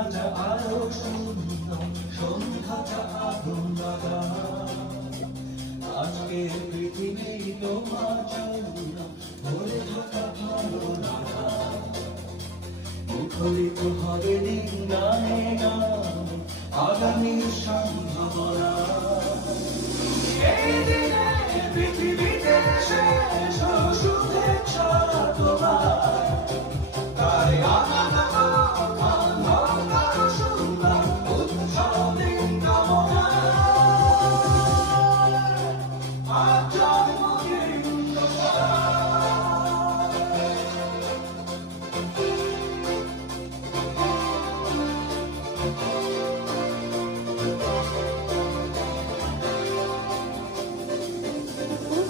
রাজা আরো শূন্য, সন্ধ্যাটা আগুন লাগা। আজকের পৃথিবী তোমার জন্য ভরে থাকা ভালো লাগা। মুখরিত হবে দিন গানে গানে আগামীর সম্ভাবনা।